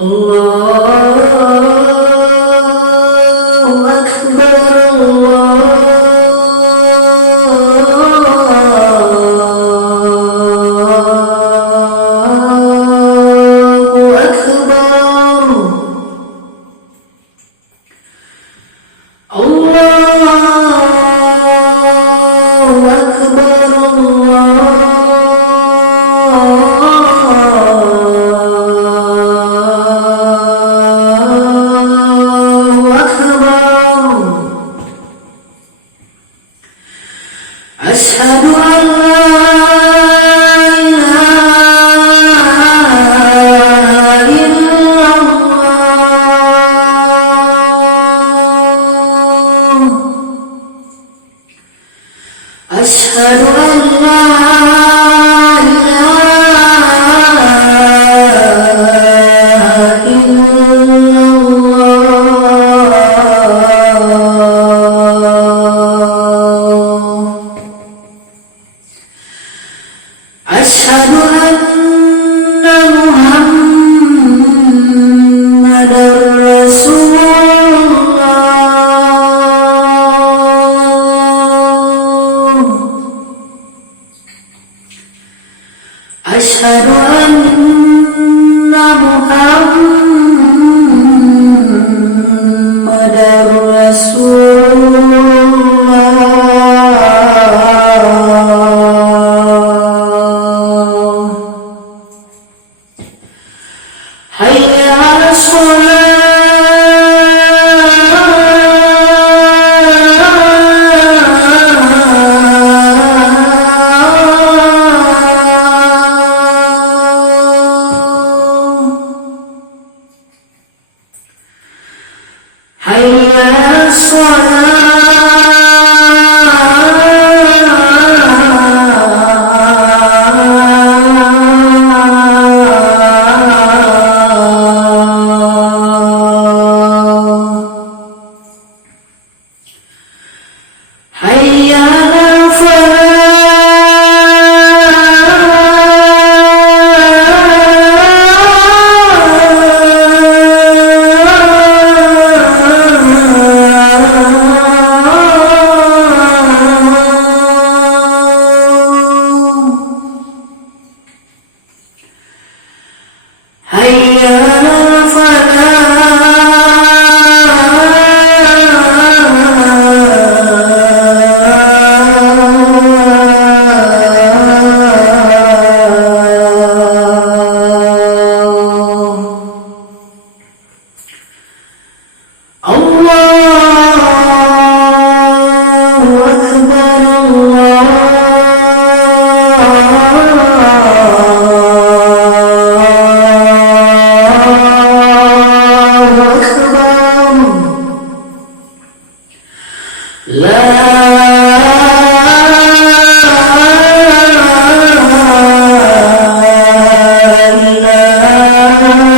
الله أكبر الله أكبر الله أكبر أشهد أن لا إله إلا الله أشهد أن لا إله إلا الله أشهد أن محمدًا رسول الله أشهد أن محمدًا رسول الله حي على حي على حي على حي على الله أكبر الله أكبر لا إله